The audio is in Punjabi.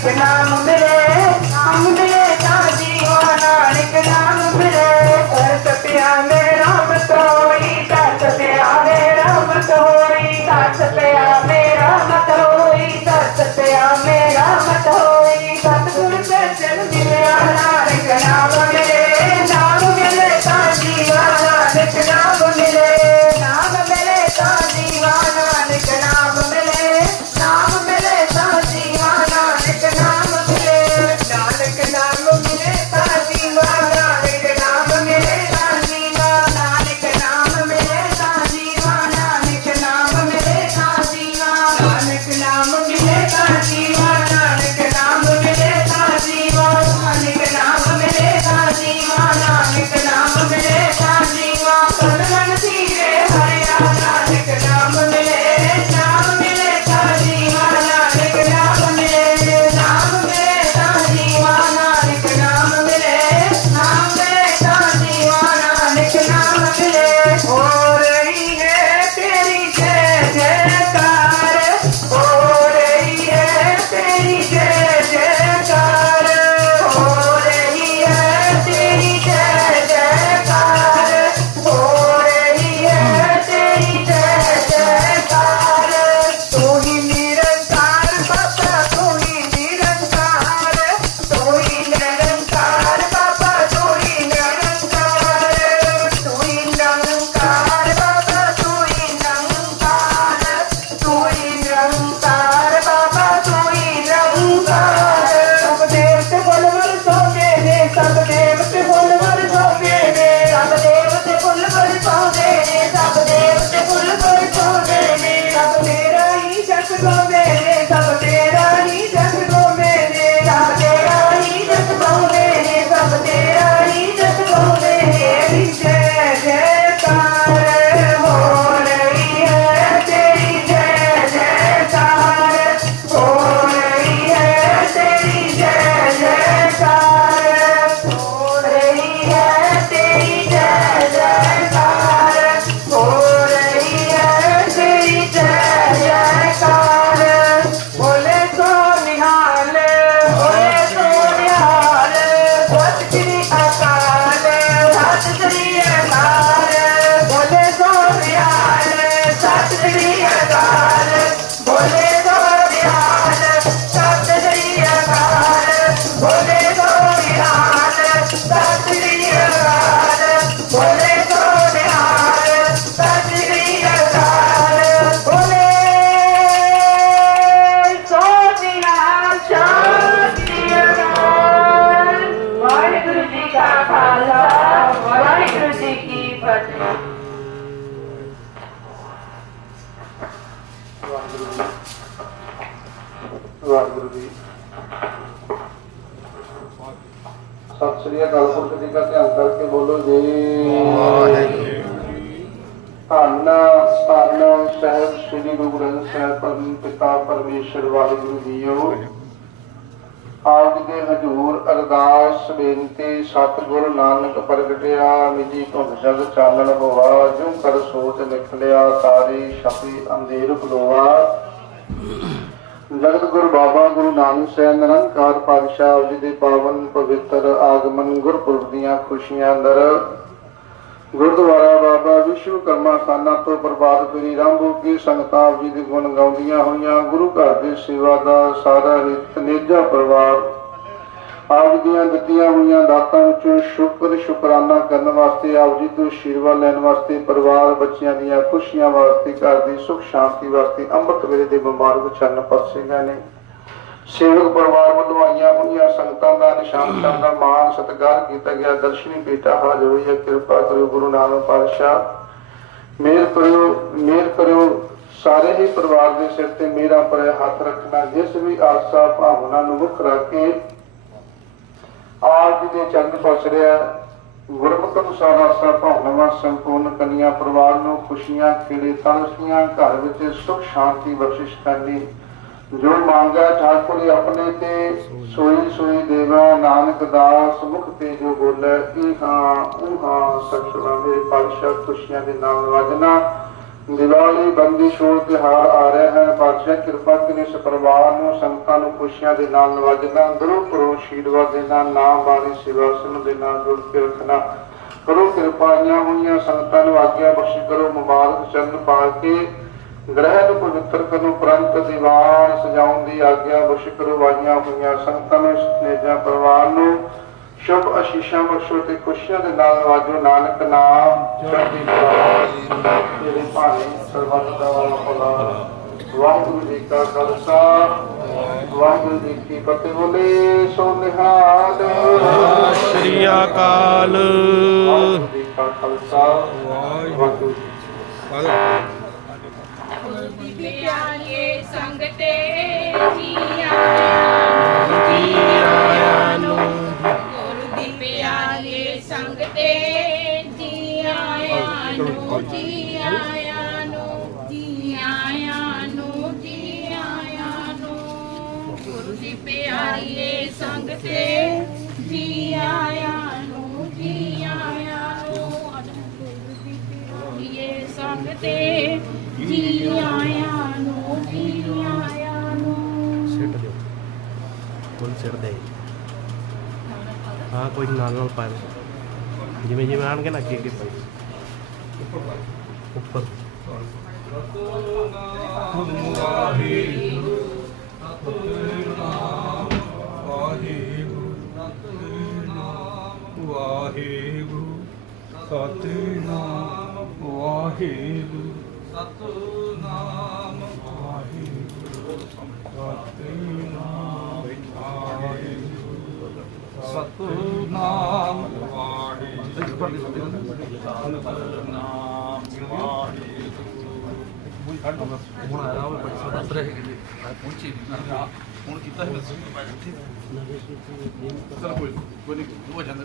Thank you. ਵਾਹਿਗੁਰੂ ਜੀ। ਸਤਿ ਸ੍ਰੀ ਅਕਾਲ ਪੁਰਖ ਜੀ ਦਾ ਧਿਆਨ ਕਰਕੇ ਬੋਲੋ ਜੀ। ਧੰਨ ਧੰਨ ਸਾਹਿਬ ਸ੍ਰੀ ਗੁਰੂ ਗ੍ਰੰਥ ਸਾਹਿਬ ਪਰਮ ਪਿਤਾ ਪਰਮੇਸ਼ਰ ਵਾਹਿਗੁਰੂ ਜੀਓ। ਆਪ ਦੇ ਹਜੂਰ ਅਰਦਾਸ, ਬੇਨਤੀ, ਸਤਿਗੁਰੂ ਨਾਨਕ ਪ੍ਰਗਟਿਆ, ਨਿਜੀ ਧੁੰਦ ਜਗ ਚਾਨਣ ਹੋਆ, ਜੋ ਕਰ ਸੋਚ ਨਿਕਲਿਆ ਤਾਰੇ ਛਪੀ ਅੰਧੇਰ ਖਲੋਆ। ਜਗਤ ਗੁਰੂ ਬਾਬਾ ਗੁਰੂ ਨਾਨਕ ਸਾਹਿਬ, ਨਿਰੰਕਾਰ ਪਾਤਸ਼ਾਹ ਜੀ ਦੇ ਪਾਵਨ ਪਵਿੱਤਰ ਆਗਮਨ ਗੁਰਪੁਰਬ ਦੀਆਂ ਖੁਸ਼ੀਆਂ ਅੰਦਰ ਗੁਰਦੁਆਰਾ ਬਾਬਾ ਵਿਸ਼ਵਕਰਮਾ ਸਥਾਨਾਂ ਤੋਂ ਪ੍ਰਭਾਤ ਫੇਰੀ ਆਰੰਭ ਹੋ ਸੰਗਤਾਂ ਜੀ ਦੇ ਗੁਣ ਗਾਉਂਦੀਆਂ ਹੋਈਆਂ, ਗੁਰੂ ਘਰ ਦੇ ਸੇਵਾ ਦਾ ਸਾਰਾ ਨਿੱਜਾ ਪਰਿਵਾਰ ਆਪ ਦੀਆਂ ਦਿੱਤੀਆਂ ਹੋਈਆਂ ਦਾਤਾਂ ਵਿੱਚੋਂ ਸ਼ੁਕਰ ਸ਼ੁਕਰਾਨਾ ਕਰਨ ਵਾਸਤੇ, ਆਪ ਜੀ ਤੋਂ ਆਸ਼ੀਰਵਾਦ ਲੈਣ ਵਾਸਤੇ, ਪਰਿਵਾਰ ਬੱਚਿਆਂ ਦੀਆਂ ਖੁਸ਼ੀਆਂ ਵਾਸਤੇ, ਘਰ ਦੀ ਸੁਖ ਸ਼ਾਂਤੀ ਵਾਸਤੇ, ਅੰਮ੍ਰਿਤ ਵੇਲੇ ਦੇ ਮੁਬਾਰਕ ਚਰਨ ਪਰਸੇ ਨੇ। ਸੇਵਕ ਪਰਿਵਾਰ ਵੱਲੋਂ ਆਈਆਂ ਹੋਈਆਂ ਸੰਗਤਾਂ ਦਾ ਨਿਸ਼ਾਨ ਚੰਨ ਦਾ ਮਾਨ ਸਤਿਕਾਰ ਕੀਤਾ ਗਿਆ। ਦਰਸ਼ਨੀ ਬੇਟਾ ਹਾਜ਼ਰ ਹੋਈ ਕਿਰਪਾ ਕਰਿਓ ਗੁਰੂ ਨਾਨਕ ਪਾਤਸ਼ਾਹ। ਮਿਹਰ ਕਰਿਓ ਮਿਹਰ ਕਰਿਓ। ਸਾਰੇ ਹੀ ਪਰਿਵਾਰ ਦੇ ਸਿਰ ਤੇ ਮੇਰਾ ਪਰ ਹੱਥ ਰੱਖਣਾ, ਜਿਸ ਵੀ ਆਸਾ ਭਾਵਨਾ ਨੂੰ ਮੁੱਖ ਰੱਖ ਕੇ ਆਪ ਦੇ ਚੰਦ ਫਸ ਰਿਹਾ ਗੁਰਮਤਿ ਅਨੁਸਾਰ ਆਸਾ ਭਾਵਨਾਵਾਂ ਸੰਪੂਰਨ ਕੰਨਿਆ, ਪਰਿਵਾਰ ਨੂੰ ਖੁਸ਼ੀਆਂ, ਖੇੜੇ ਤਲਸੀਆਂ, ਘਰ ਵਿੱਚ ਸੁਖ, ਸ਼ਾਂਤੀ ਬਖਸ਼ਿਸ਼ ਕਰਨੀ। ਜੋ ਮੰਗੈ ਠਾਕੁਰ ਆਪਣੇ ਤੇ। ਸੋਈ ਸੋਈ ਦੇਵਾ, ਨਾਨਕ ਦਾਸ, ਮੁਖ ਤੇ ਜੋ ਬੋਲੇ ਇਹ ਹਾਂ ਉਹ ਹਾਂ ਸਤਿਗੁਰਾਂ ਮੇਰੇ ਪਾਤਸ਼ਾਹ ਖੁਸ਼ੀਆਂ ਦੇ ਨਾਮ ਨਵਾਜਣਾ ਦੀਵਾਲੀ ਬੰਦੀ ਛੋੜ ਤਿਉਹਾਰ ਆ ਰਿਹਾ ਹੈ। ਪਾਤਸ਼ਾਹ ਕਿਰਪਾ ਕਰੇ ਇਸ ਪਰਿਵਾਰ ਨੂੰ ਸੰਗਤਾਂ ਨੂੰ ਖੁਸ਼ੀਆਂ ਦੇ ਨਾਲ ਨਵਾਜਣਾ, ਗੁਰੂ ਕਰੋ ਆਸ਼ੀਰਵਾਦ ਦੇ ਨਾਲ, ਨਾਮ ਬਾਣੀ ਸੇਵਾ ਸੁਣ ਦੇ ਨਾਲ ਜੁੜ ਕੇ ਰੱਖਣਾ। ਕਰੋ ਕਿਰਪਾਈਆਂ ਹੋਈਆਂ ਸੰਗਤਾਂ ਨੂੰ ਆਗਿਆ ਬਖਸ਼ ਕਰੋ, ਮੁਬਾਰਕ ਚਰਨ ਪਾ ਕੇ ਗ੍ਰਹਿ ਨੂੰ ਪਵਿੱਤਰ ਕਰੋ, ਪ੍ਰੰਤ ਦੀਵਾਨ ਸਜਾਉਣ ਦੀ ਆਗਿਆ ਬਖਸ਼ ਕਰੋ ਵਾਈਆਂ ਹੋਈਆਂ ਸੰਗਤਾਂ ਨੂੰ ਸਨੇਜਾ ਪਰਿਵਾਰ ਨੂੰ ਸ਼ੁਭ ਅਸ਼ੀਸ਼ਾਂ ਬਖਸ਼ੋ ਤੇ ਖੁਸ਼ੀਆਂ ਦੇ ਨਾਲ ਨਵਾਜੋ ਨਾਨਕ ਨਾਮ। ਚੜ੍ਹਦੀ ਕਲਾ ਤੇਰੇ ਭਾਣੇ ਸਰਬੱਤ ਦਾ ਵਾਲਾ ਭਲਾ। ਵਾਹਿਗੁਰੂ ਜੀ ਕਾ ਖਾਲਸਾ ਵਾਹਿਗੁਰੂ ਜੀ ਕੀ ਫਤਿਹ ਬੋਲੇ ਸੋ ਨਿਹਾਲ। ਸ੍ਰੀ ਅਕਾਲ। ਵਾਹਿਗੁਰੂ ਜੀ ਕਾ ਖਾਲਸਾ ਵਾਹਿਗੁਰੂ ਜੀ ਪਿਆਰੇ ਸੰਗ ਤੇ ਜੀਆ ਜੀ ਸੰਗ ਤੇ ਜੀ ਆਇਆਂ ਨੂੰ ਜੀ ਆਇਆਂ ਨੂੰ ਜੀ ਆਇਆਂ ਨੂੰ ਜੀ ਆਇਆਂ ਨੂੰ ਗੁਰੂ ਦੀ ਪਿਆਰੀਏ, ਸੰਗ ਤੇ ਜੀ ਆਇਆਂ ਨੂੰ ਜੀ ਆਇਆਂ ਨੂੰ ਗੁਰੂ ਦੀ ਪਿਆਰੀ ਸੰਗ ਤੇ ਜੀ ਆਇਆਂ ਨੂੰ ਜੀ ਆਇਆਂ ਨੂੰ ਸਿੱਟ ਦਿਓ। ਕੋਈ ਸਿਰ ਦੇ। ਹਾਂ, ਕੋਈ ਨਾਲ ਨਾਲ ਪਾ ਦਿਓ। ਜਿਵੇਂ ਜਿਵੇਂ ਆਣਗੇ ਨਾ ਅੱਗੇ ਅੱਗੇ ਪਾਈ ਉੱਪਰ। ਵਾਹਿਗੁਰੂ ਸਤਿਨਾਮ ਵਾਹਿਗੁਰੂ। ਸਤਿਨਾਮ ਵਾਹਿਗੁਰੂ। ਸਤਿਨਾਮ ਵਾਹਿਗੁਰੂ ਸਤਿਨਾਮ ਹੁਣ ਆਇਆ ਹੋਵੇ ਪੈਸਾ ਦੱਸ ਰਹੇ ਕਿ ਪਹੁੰਚੀ ਨਹੀਂ ਹੁਣ? ਕੀਤਾ ਹੈ ਬਸ ਚਲ ਕੋਈ ਕੋਈ ਨਹੀਂ ਹੋ ਜਾਂਦਾ।